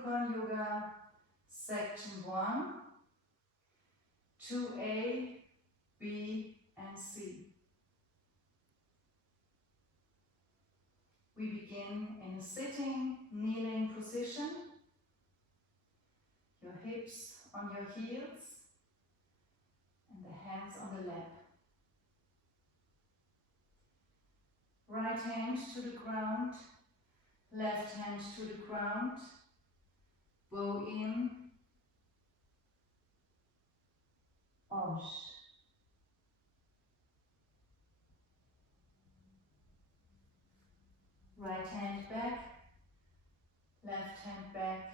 Budokon Yoga Section 1, 2A, B and C. We begin in a sitting, kneeling position. Your hips on your heels and the hands on the lap. Right hand to the ground, left hand to the ground, bow in, Osh. Right hand back, left hand back,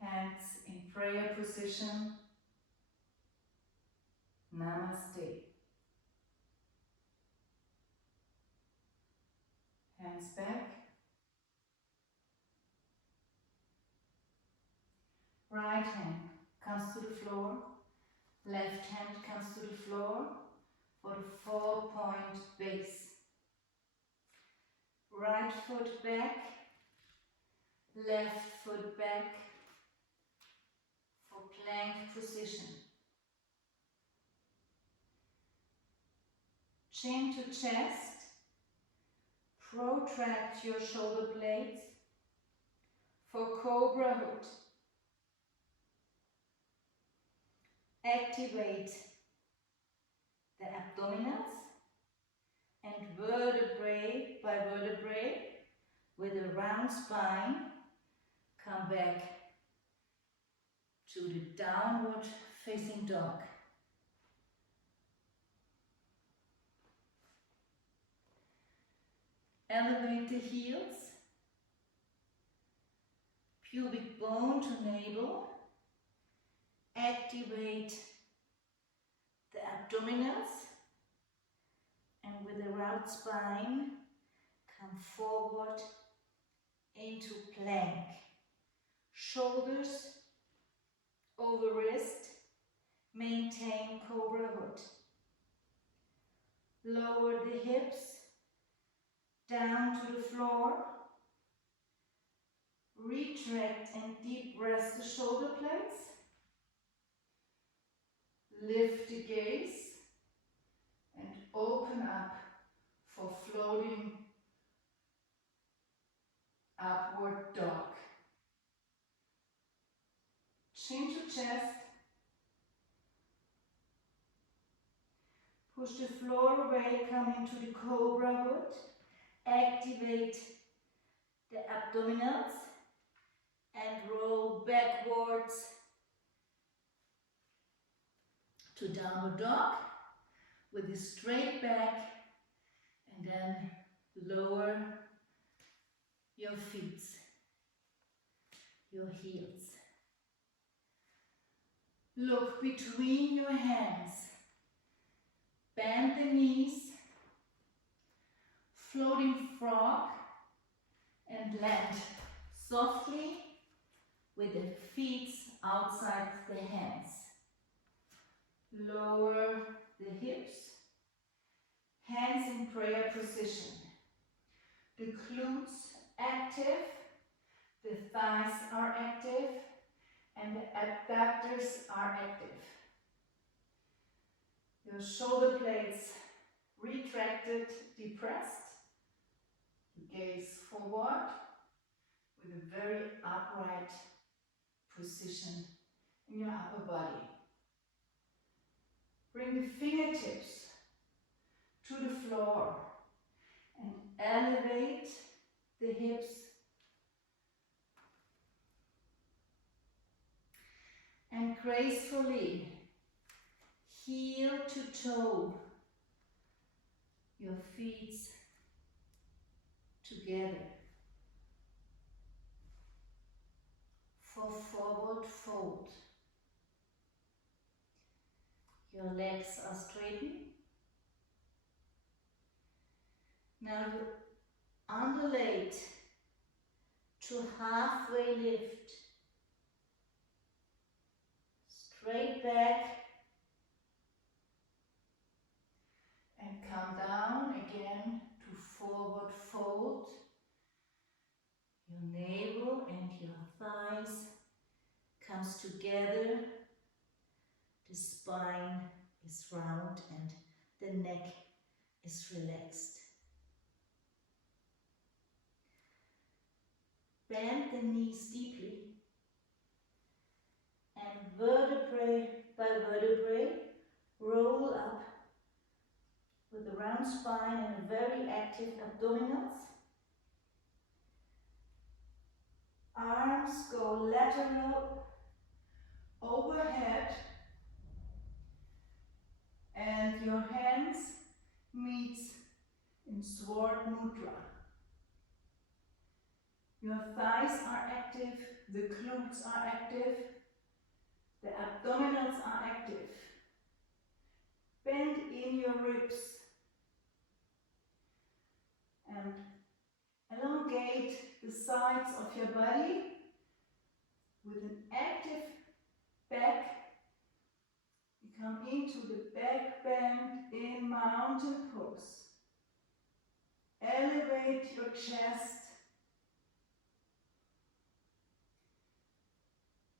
hands in prayer position, Namaste. Hands back. Right hand comes to the floor, left hand comes to the floor for the 4-point base. Right foot back, left foot back for plank position. Chin to chest, protract your shoulder blades for Cobra Hood. Activate the abdominals and vertebrae by vertebrae with a round spine. Come back to the downward facing dog. Elevate the heels, pubic bone to navel. Activate the abdominals and with a round spine come forward into plank. Shoulders over wrist, maintain Cobra Hood. Lower the hips down to the floor. Retract and deep rest the shoulder blades. Lift the gaze and open up for floating upward dog. Chin to chest. Push the floor away, come into the Cobra Hood. Activate the abdominals and roll backwards to downward dog with a straight back, and then lower your feet, your heels. Look between your hands, bend the knees, floating frog, and land softly with the feet outside the hands. Lower the hips, hands in prayer position. The glutes active, the thighs are active, and the abductors are active. Your shoulder blades retracted, depressed. Gaze forward with a very upright position in your upper body. Bring the fingertips to the floor and elevate the hips. And gracefully, heel to toe, your feet together for forward fold. Your legs are straightened. Now you undulate to halfway lift. Straight back and come down again to forward fold. Your navel and your thighs comes together. The spine is round and the neck is relaxed. Bend the knees deeply and vertebrae by vertebrae roll up with a round spine and a very active abdominals. Arms go lateral overhead and your hands meet in Sword Mudra. Your thighs are active, the glutes are active, the abdominals are active. Bend in your ribs and elongate the sides of your body with an active back. You come into the back bend in mountain pose. Elevate your chest.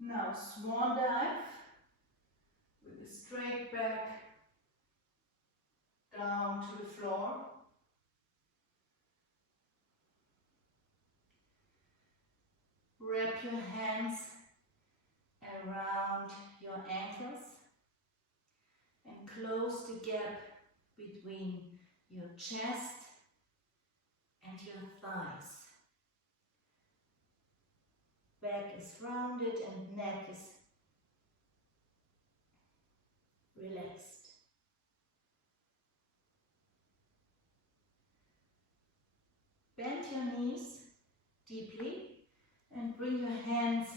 Now swan dive with a straight back down to the floor. Wrap your hands around your ankles and close the gap between your chest and your thighs. Back is rounded and neck is relaxed. Bend your knees deeply and bring your hands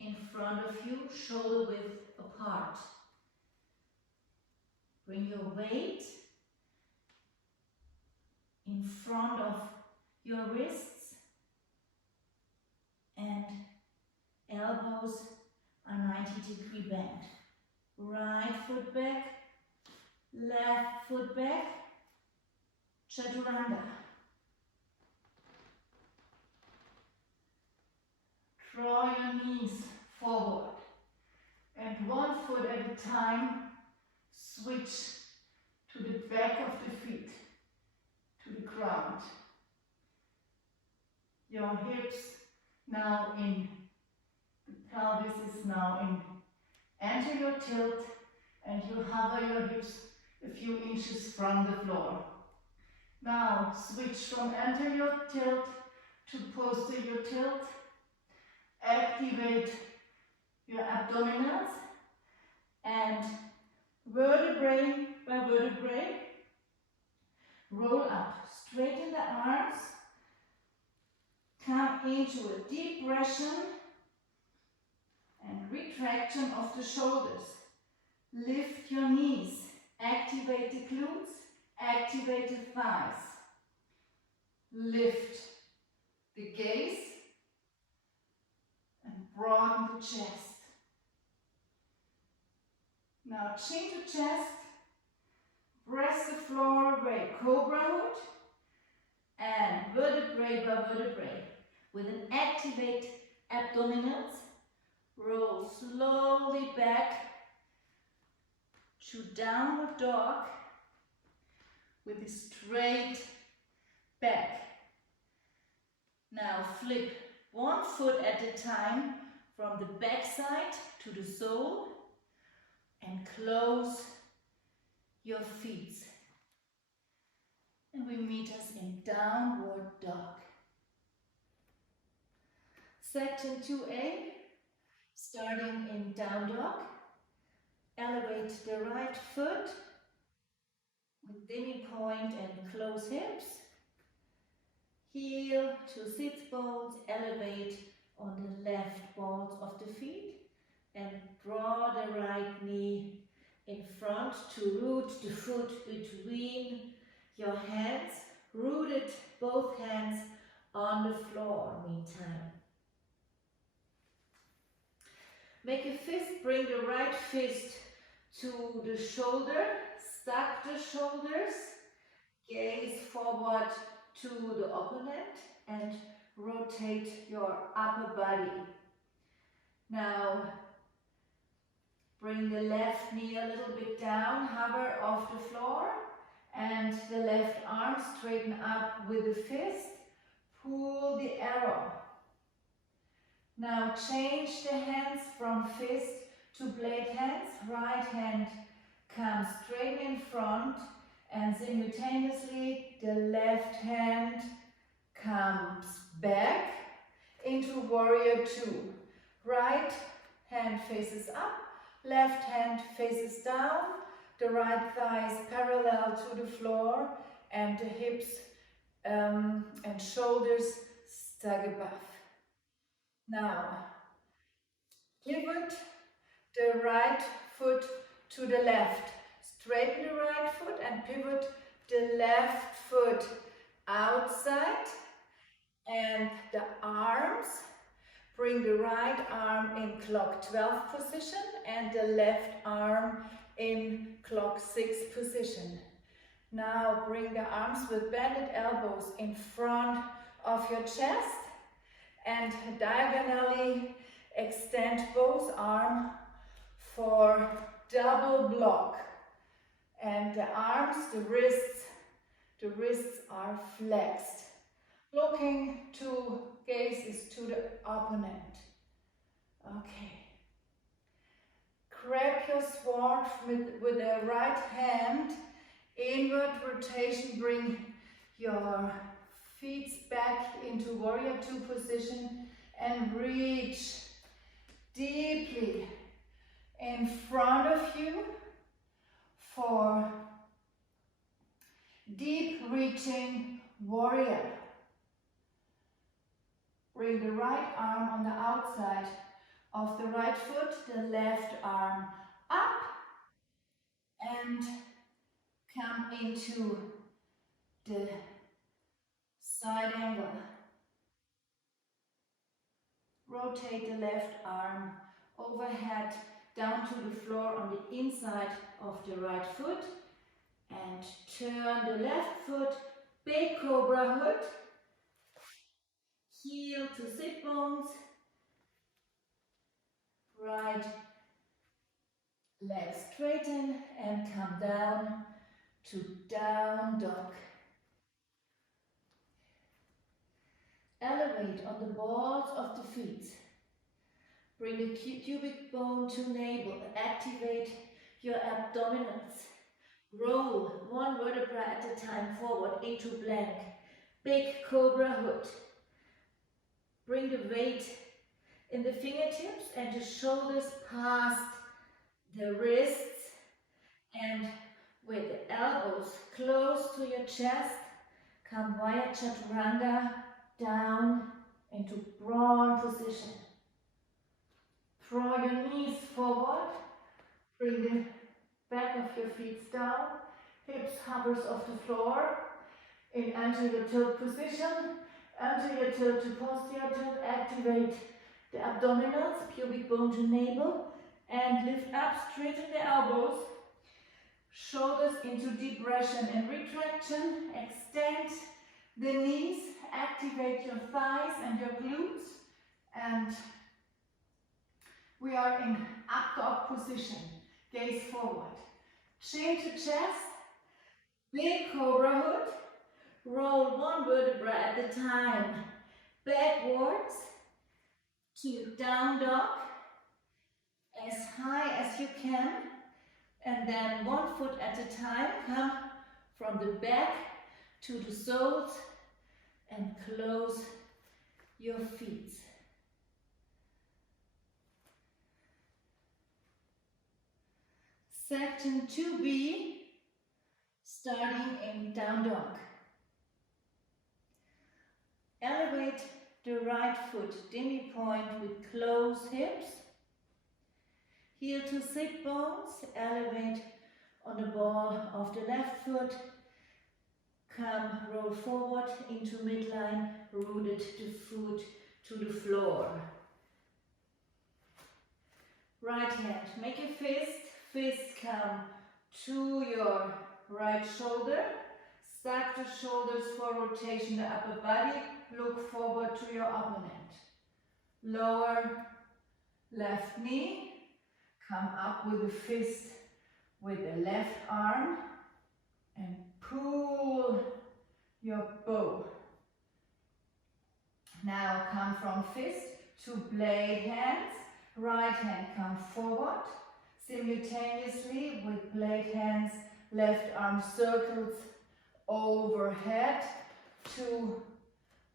in front of you, shoulder width apart. Bring your weight in front of your wrists and elbows are 90-degree bend. Right foot back, left foot back, Chaturanga. Draw your knees forward and 1 foot at a time switch to the back of the feet, to the ground. Your hips now in, the pelvis is now in. Enter your tilt and you hover your hips a few inches from the floor. Now switch from enter your tilt to posterior tilt. Activate your abdominals and vertebrae by vertebrae roll up. Straighten the arms. Come into a depression and retraction of the shoulders. Lift your knees. Activate the glutes. Activate the thighs. Lift the gaze and broaden the chest. Now chin to chest. Press the floor away. Cobra hood and vertebrae by vertebrae. With an activate abdominals, roll slowly back to downward dog with a straight back. Now flip 1 foot at a time from the back side to the sole and close your feet. And we meet us in downward dog. Section 2A, starting in down dog. Elevate the right foot with demi point and close hips. Heel to sit bones, elevate on the left bones of the feet and draw the right knee in front to root the foot between your hands. Rooted both hands on the floor meantime. Make a fist, bring the right fist to the shoulder, stack the shoulders, gaze forward to the opponent and rotate your upper body. Now bring the left knee a little bit down, hover off the floor, and the left arm straighten up with the fist. Pull the arrow. Now change the hands from fist to blade hands. Right hand comes straight in front, and simultaneously the left hand comes back into warrior two. Right hand faces up, left hand faces down, the right thigh is parallel to the floor, and the hips and shoulders stuck above. Now, pivot the right foot to the left. Straighten the right foot and pivot the left foot outside, and the arms. Bring the right arm in clock 12 position and the left arm in clock 6 position. Now bring the arms with bended elbows in front of your chest and diagonally extend both arms for double block. And the arms, the wrists are flexed. Looking to gaze to the opponent. Okay. Grab your sword with the right hand. Inward rotation, bring your feet back into warrior two position and reach deeply in front of you for deep reaching warrior. Bring the right arm on the outside of the right foot, the left arm up, and come into the side angle. Rotate the left arm overhead down to the floor on the inside of the right foot, and turn the left foot, big cobra hood, heel to sit bones, right leg straighten and come down to down dog. Elevate on the balls of the feet. Bring the pubic bone to navel. Activate your abdominals. Roll one vertebra at a time forward into plank. Big cobra hood. Bring the weight in the fingertips and the shoulders past the wrists, and with the elbows close to your chest, come via chaturanga down into prawn position. Draw your knees forward, bring the back of your feet down, hips hovers off the floor, in anterior tilt position, anterior tilt to posterior tilt, activate the abdominals, pubic bone to navel, and lift up, straighten the elbows, shoulders into depression and retraction, extend the knees, activate your thighs and your glutes, and we are in up dog position, gaze forward, chin to chest, big cobra hood, roll one vertebra at a time, backwards to down dog, as high as you can, and then one foot at a time, come from the back to the soles and close your feet. Section 2B, starting in down dog. Elevate the right foot, demi point with closed hips. Heel to sit bones, elevate on the ball of the left foot. Come, roll forward into midline, rooted the foot to the floor. Right hand, make a fist, fist come to your right shoulder, Stack the shoulders for rotation, the upper body. Look forward to your opponent. Lower left knee. Come up with a fist with the left arm. And pull your bow. Now come from fist to blade hands. Right hand come forward. Simultaneously with blade hands, left arm circles overhead to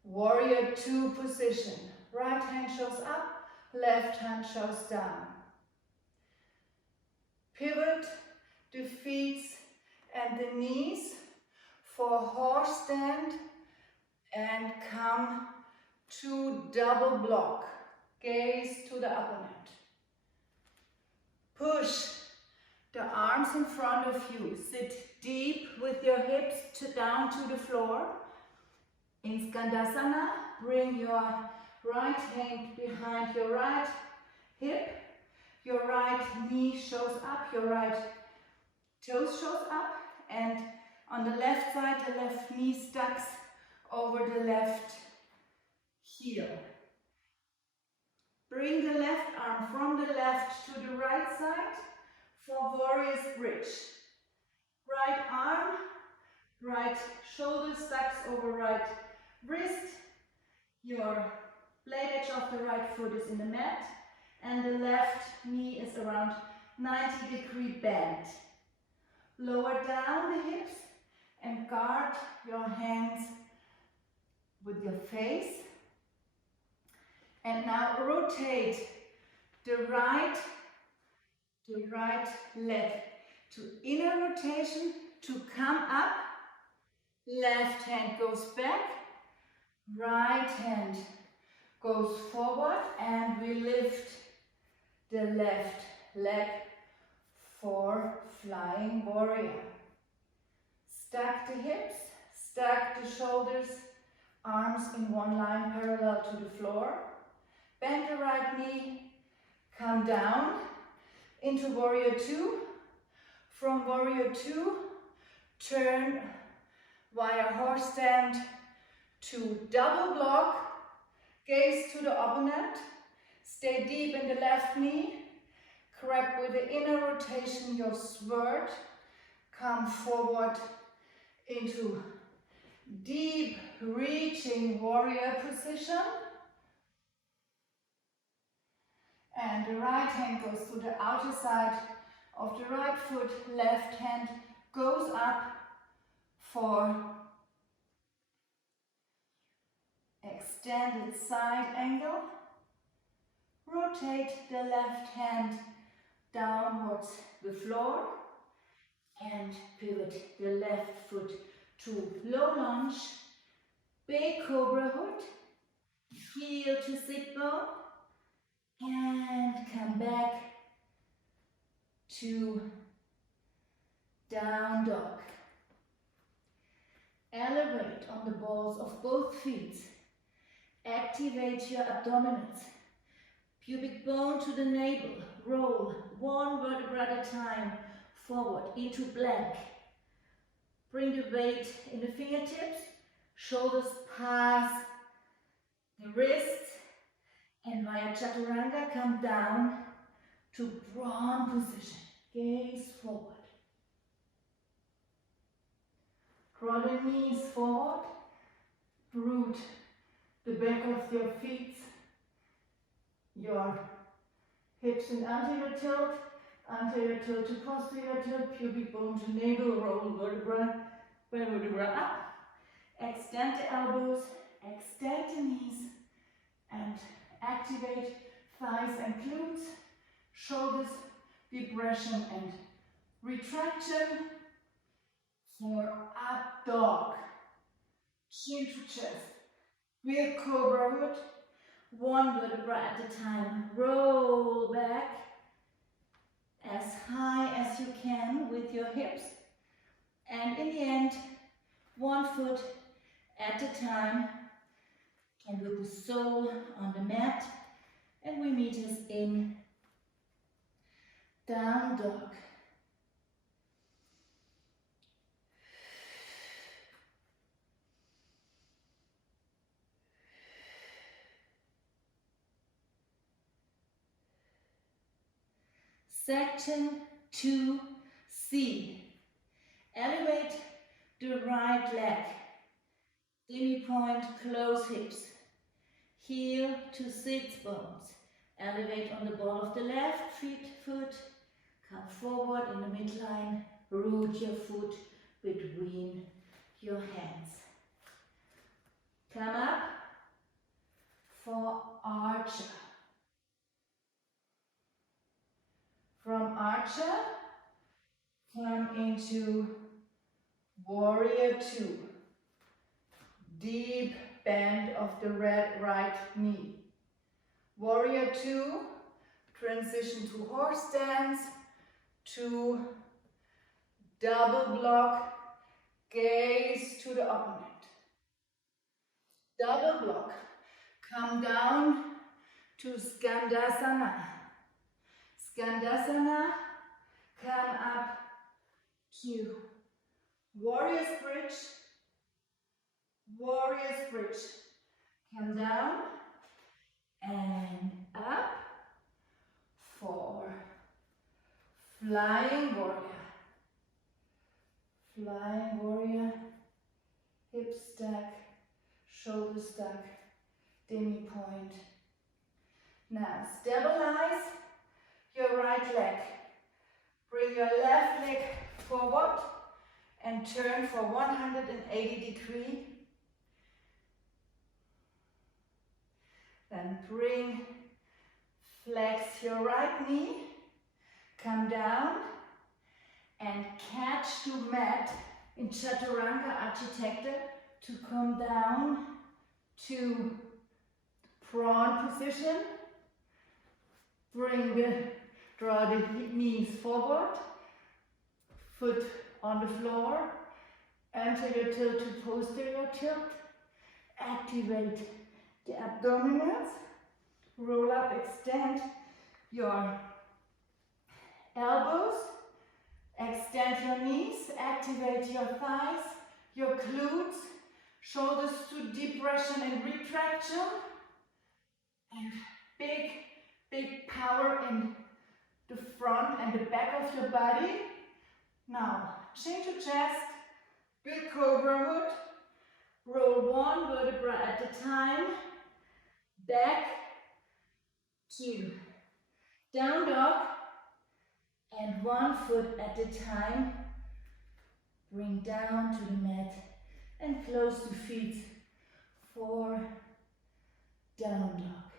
warrior two position. Right hand shows up, left hand shows down. Pivot the feet and the knees for horse stand and come to double block. Gaze to the opponent. Push the arms in front of you. Sit deep with your hips down to the floor. In Skandasana, bring your right hand behind your right hip. Your right knee shows up, your right toes shows up, and on the left side, the left knee stacks over the left heel. Bring the left arm from the left to the right side for warrior's bridge. Right arm, right shoulder stacks over right wrist. Your blade edge of the right foot is in the mat, and the left knee is around 90-degree bend. Lower down the hips and guard your hands with your face. And now rotate the right leg to inner rotation to come up. Left hand goes back, right hand goes forward, and we lift the left leg for flying warrior. Stack the hips, stack the shoulders, arms in one line parallel to the floor. Bend the right knee, come down into warrior two. From warrior two, turn via horse stand to double block. Gaze to the opponent. Stay deep in the left knee. Grab with the inner rotation your sword. Come forward into deep reaching warrior position. And the right hand goes to the outer side of the right foot. Left hand goes up for extended side angle. Rotate the left hand downwards the floor and pivot the left foot to low lunge, big cobra hood, heel to sit bone, and come back to down dog. Elevate on the balls of both feet. Activate your abdominals. Pubic bone to the navel. Roll one vertebra at a time forward into plank. Bring the weight in the fingertips. Shoulders pass the wrists. And via chaturanga, come down to prawn position. Gaze forward. Draw the knees forward. Root the back of your feet. Your hips in anterior tilt to posterior tilt, pubic bone to navel, roll vertebra by vertebra up. Extend the elbows, extend the knees, and activate thighs and glutes, shoulders, depression and retraction for up dog. Chin to chest, big cobra hood, one vertebra at a time. Roll back as high as you can with your hips, and in the end, one foot at a time, and with the sole on the mat, and we meet us in down dog. Section 2C. Elevate the right leg. Demi-point, close hips. Heel to sits bones. Elevate on the ball of the left foot. Come forward in the midline. Root your foot between your hands. Come up for archer. From archer, come into warrior 2. Deep bend of the right knee. Warrior 2, transition to horse stance, to double block, gaze to the opponent. Double block, come down to Skandasana. Skandasana, come up to warrior's bridge, warrior's bridge. Come down and up for flying warrior. Flying warrior, hip stack, shoulder stack, demi point. Now stabilize your right leg. Bring your left leg forward and turn for 180 degrees. Then flex your right knee, come down and catch the mat in Chaturanga Architecture to come down to prawn position. Draw the knees forward, foot on the floor, anterior tilt to posterior tilt. Activate the abdominals, roll up, extend your elbows, extend your knees, activate your thighs, your glutes, shoulders to depression and retraction, and big power in the front and the back of your body. Now, chin to chest, big cobra hood, roll one vertebra at a time, back to down dog, and one foot at a time. Bring down to the mat and close the feet for down dog.